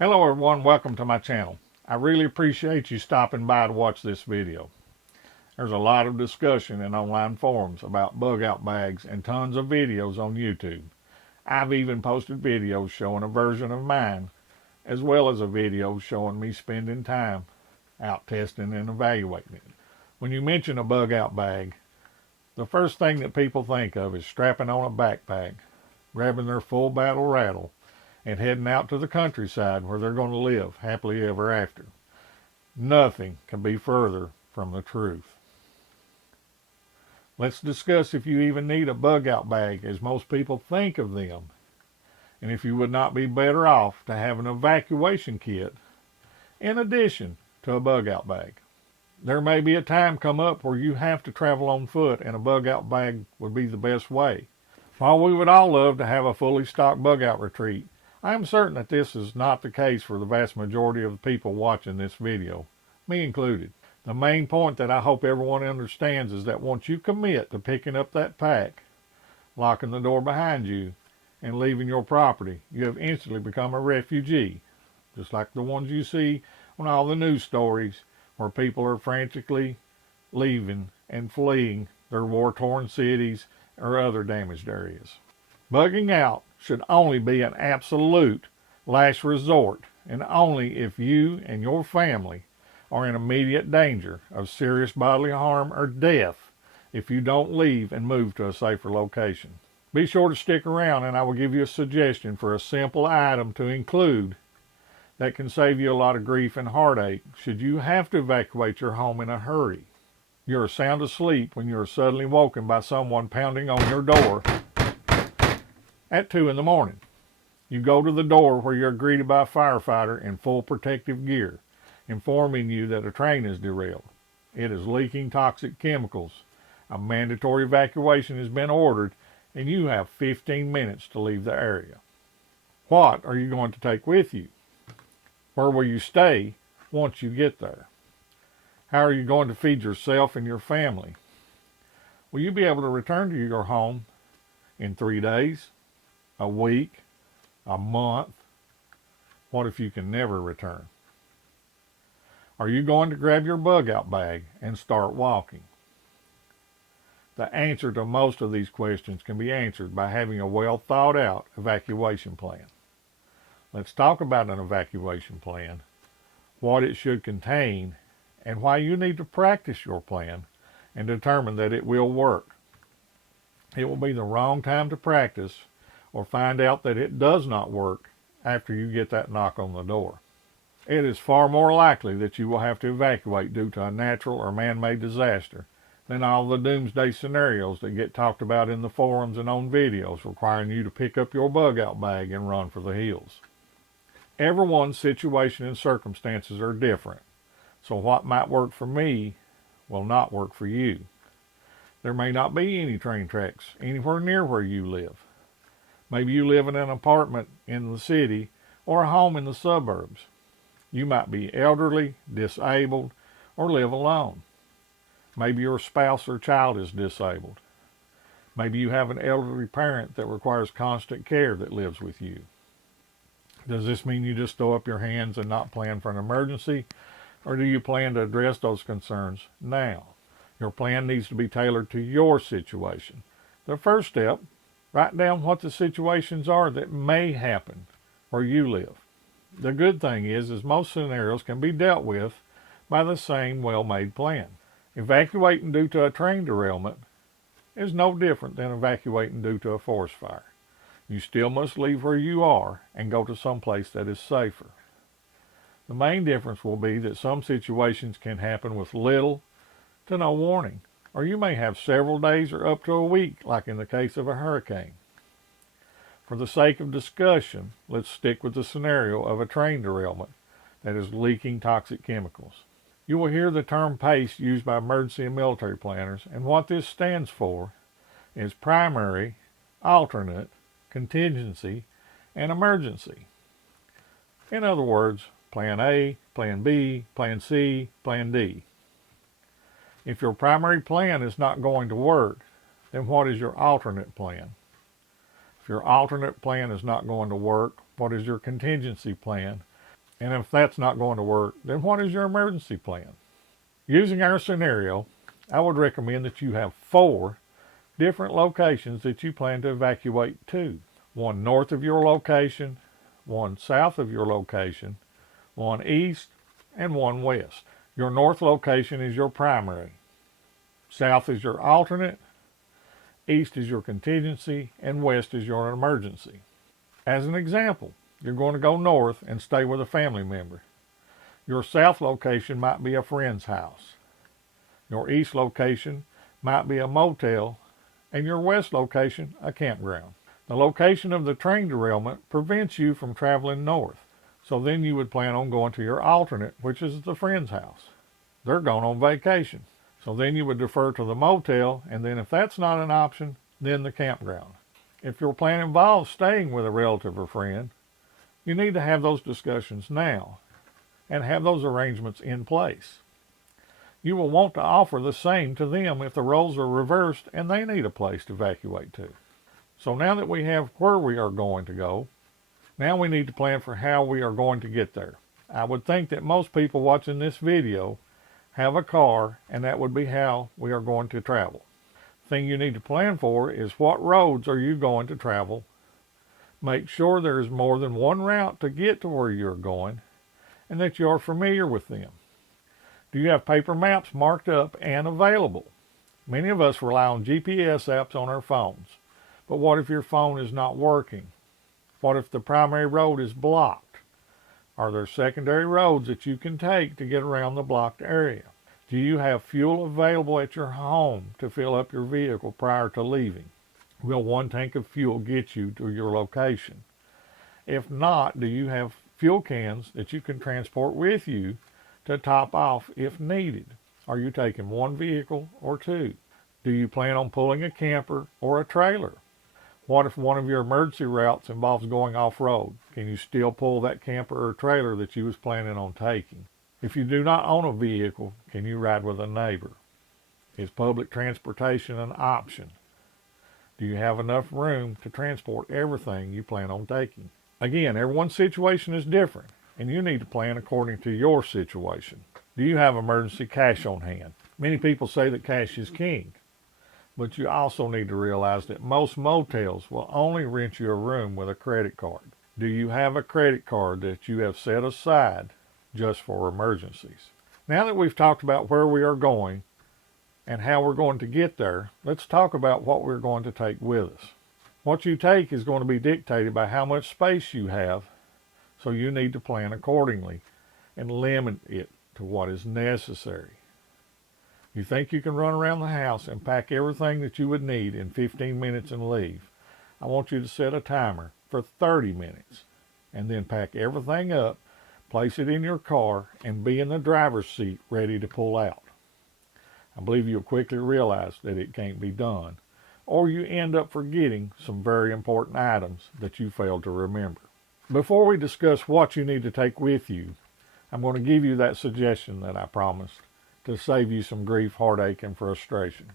Hello everyone, welcome to my channel. I really appreciate you stopping by to watch this video. There's a lot of discussion in online forums about bug out bags and tons of videos on YouTube. I've even posted videos showing a version of mine, as well as a video showing me spending time out testing and evaluating it. When you mention a bug out bag, the first thing that people think of is strapping on a backpack, grabbing their full battle rattle, and heading out to the countryside where they're going to live happily ever after. Nothing can be further from the truth. Let's discuss if you even need a bug out bag as most people think of them, and if you would not be better off to have an evacuation kit in addition to a bug out bag. There may be a time come up where you have to travel on foot and a bug out bag would be the best way. While we would all love to have a fully stocked bug out retreat, I am certain that this is not the case for the vast majority of the people watching this video, me included. The main point that I hope everyone understands is that once you commit to picking up that pack, locking the door behind you, and leaving your property, you have instantly become a refugee, just like the ones you see on all the news stories where people are frantically leaving and fleeing their war-torn cities or other damaged areas. Bugging out should only be an absolute last resort, and only if you and your family are in immediate danger of serious bodily harm or death if you don't leave and move to a safer location. Be sure to stick around and I will give you a suggestion for a simple item to include that can save you a lot of grief and heartache should you have to evacuate your home in a hurry. You are sound asleep when you are suddenly woken by someone pounding on your door at 2 in the morning. You go to the door where you're greeted by a firefighter in full protective gear, informing you that a train is derailed. It is leaking toxic chemicals. A mandatory evacuation has been ordered, and you have 15 minutes to leave the area. What are you going to take with you? Where will you stay once you get there? How are you going to feed yourself and your family? Will you be able to return to your home in 3 days? A week, a month? What if you can never return? Are you going to grab your bug out bag and start walking? The answer to most of these questions can be answered by having a well thought out evacuation plan. Let's talk about an evacuation plan, what it should contain, and why you need to practice your plan and determine that it will work. It will be the wrong time to practice or find out that it does not work after you get that knock on the door. It is far more likely that you will have to evacuate due to a natural or man-made disaster than all the doomsday scenarios that get talked about in the forums and on videos requiring you to pick up your bug out bag and run for the hills. Everyone's situation and circumstances are different, so what might work for me will not work for you. There may not be any train tracks anywhere near where you live. Maybe you live in an apartment in the city or a home in the suburbs. You might be elderly, disabled, or live alone. Maybe your spouse or child is disabled. Maybe you have an elderly parent that requires constant care that lives with you. Does this mean you just throw up your hands and not plan for an emergency? Or do you plan to address those concerns now? Your plan needs to be tailored to your situation. The first step, write down what the situations are that may happen where you live. The good thing is most scenarios can be dealt with by the same well-made plan. Evacuating due to a train derailment is no different than evacuating due to a forest fire. You still must leave where you are and go to some place that is safer. The main difference will be that some situations can happen with little to no warning, or you may have several days or up to a week, like in the case of a hurricane. For the sake of discussion, let's stick with the scenario of a train derailment that is leaking toxic chemicals. You will hear the term PACE used by emergency and military planners, and what this stands for is primary, alternate, contingency, and emergency. In other words, Plan A, Plan B, Plan C, Plan D. If your primary plan is not going to work, then what is your alternate plan? If your alternate plan is not going to work, what is your contingency plan And if that's not going to work, then what is your emergency plan? Using our scenario, I would recommend that you have 4 different locations that you plan to evacuate to. 1 north of your location, 1 south of your location, 1 east, and 1 west. Your north location is your primary. South is your alternate, east is your contingency, and west is your emergency. As an example, you're going to go north and stay with a family member. Your south location might be a friend's house. Your east location might be a motel, and your west location a campground. The location of the train derailment prevents you from traveling north, so then you would plan on going to your alternate, which is the friend's house. They're going on vacation, so then you would defer to the motel, and then if that's not an option, then the campground. If your plan involves staying with a relative or friend, you need to have those discussions now and have those arrangements in place. You will want to offer the same to them if the roles are reversed and they need a place to evacuate to. So now that we have where we are going to go, now we need to plan for how we are going to get there. I would think that most people watching this video have a car, and that would be how we are going to travel. The thing you need to plan for is what roads are you going to travel. Make sure there is more than one route to get to where you're going, and that you are familiar with them. Do you have paper maps marked up and available? Many of us rely on GPS apps on our phones. But what if your phone is not working? What if the primary road is blocked? Are there secondary roads that you can take to get around the blocked area? Do you have fuel available at your home to fill up your vehicle prior to leaving? Will 1 tank of fuel get you to your location? If not, do you have fuel cans that you can transport with you to top off if needed? Are you taking 1 vehicle or 2? Do you plan on pulling a camper or a trailer? What if one of your emergency routes involves going off-road? Can you still pull that camper or trailer that you was planning on taking? If you do not own a vehicle, can you ride with a neighbor? Is public transportation an option? Do you have enough room to transport everything you plan on taking? Again, everyone's situation is different, and you need to plan according to your situation. Do you have emergency cash on hand? Many people say that cash is king. But you also need to realize that most motels will only rent you a room with a credit card. Do you have a credit card that you have set aside just for emergencies? Now that we've talked about where we are going and how we're going to get there, let's talk about what we're going to take with us. What you take is going to be dictated by how much space you have, so you need to plan accordingly and limit it to what is necessary. You think you can run around the house and pack everything that you would need in 15 minutes and leave. I want you to set a timer for 30 minutes and then pack everything up, place it in your car, and be in the driver's seat ready to pull out. I believe you'll quickly realize that it can't be done, or you end up forgetting some very important items that you failed to remember. Before we discuss what you need to take with you, I'm going to give you that suggestion that I promised, to save you some grief, heartache, and frustration.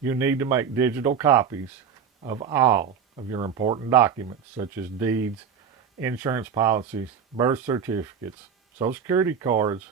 You need to make digital copies of all of your important documents, such as deeds, insurance policies, birth certificates, Social Security cards,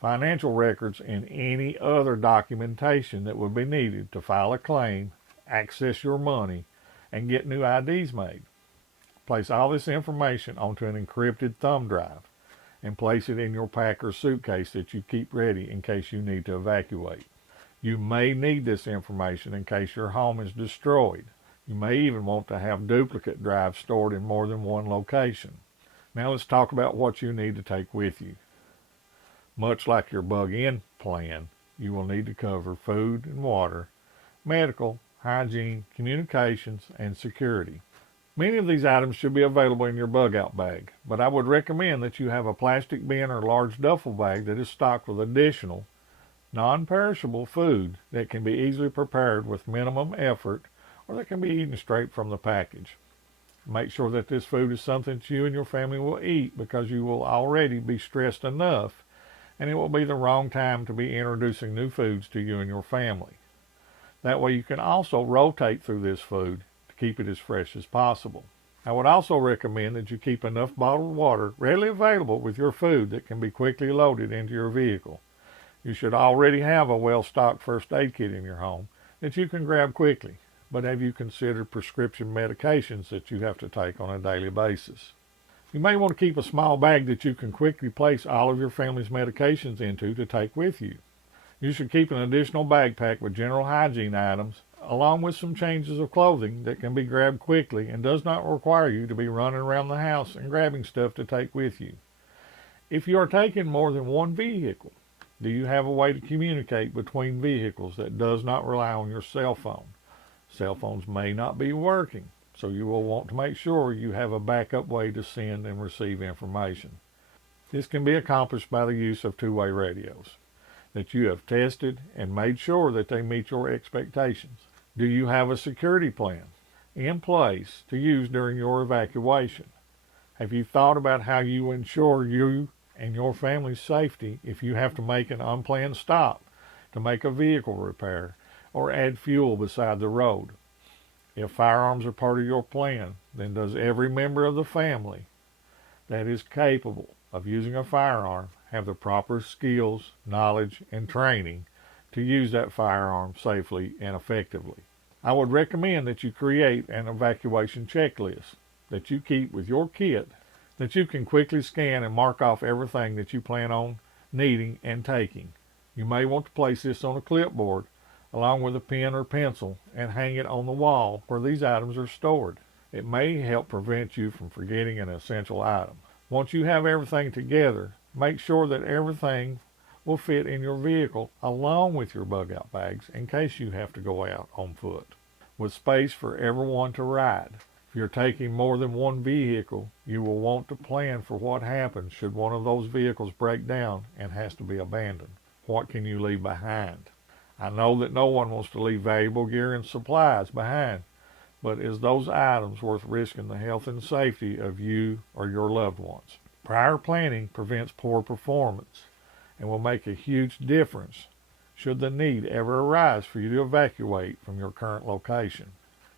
financial records, and any other documentation that would be needed to file a claim, access your money, and get new IDs made. Place all this information onto an encrypted thumb drive and place it in your pack or suitcase that you keep ready in case you need to evacuate. You may need this information in case your home is destroyed. You may even want to have duplicate drives stored in more than one location. Now let's talk about what you need to take with you. Much like your bug-in plan, you will need to cover food and water, medical, hygiene, communications, and security. Many of these items should be available in your bug-out bag, but I would recommend that you have a plastic bin or large duffel bag that is stocked with additional, non-perishable food that can be easily prepared with minimum effort or that can be eaten straight from the package. Make sure that this food is something that you and your family will eat, because you will already be stressed enough, and it will be the wrong time to be introducing new foods to you and your family. That way you can also rotate through this food to keep it as fresh as possible. I would also recommend that you keep enough bottled water readily available with your food that can be quickly loaded into your vehicle. You should already have a well-stocked first aid kit in your home that you can grab quickly, but have you considered prescription medications that you have to take on a daily basis? You may want to keep a small bag that you can quickly place all of your family's medications into to take with you. You should keep an additional backpack with general hygiene items, along with some changes of clothing that can be grabbed quickly and does not require you to be running around the house and grabbing stuff to take with you. If you are taking more than one vehicle, do you have a way to communicate between vehicles that does not rely on your cell phone? Cell phones may not be working, so you will want to make sure you have a backup way to send and receive information. This can be accomplished by the use of two-way radios that you have tested and made sure that they meet your expectations. Do you have a security plan in place to use during your evacuation? Have you thought about how you ensure you and your family's safety if you have to make an unplanned stop to make a vehicle repair or add fuel beside the road? If firearms are part of your plan, then does every member of the family that is capable of using a firearm have the proper skills, knowledge, and training to use that firearm safely and effectively? I would recommend that you create an evacuation checklist that you keep with your kit that you can quickly scan and mark off everything that you plan on needing and taking. You may want to place this on a clipboard along with a pen or pencil and hang it on the wall where these items are stored. It may help prevent you from forgetting an essential item. Once you have everything together, make sure that everything will fit in your vehicle along with your bug-out bags in case you have to go out on foot, with space for everyone to ride. If you're taking more than one vehicle, you will want to plan for what happens should one of those vehicles break down and has to be abandoned. What can you leave behind? I know that no one wants to leave valuable gear and supplies behind, but is those items worth risking the health and safety of you or your loved ones? Prior planning prevents poor performance and will make a huge difference should the need ever arise for you to evacuate from your current location.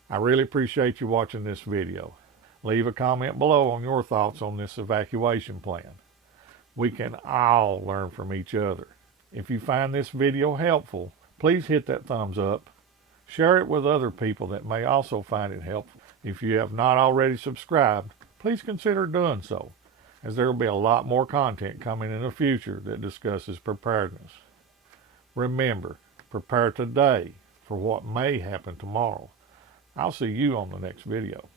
I really appreciate you watching this video. Leave a comment below on your thoughts on this evacuation plan. We can all learn from each other. If you find this video helpful, please hit that thumbs up. Share it with other people that may also find it helpful. If you have not already subscribed, please consider doing so, as there will be a lot more content coming in the future that discusses preparedness. Remember, prepare today for what may happen tomorrow. I'll see you on the next video.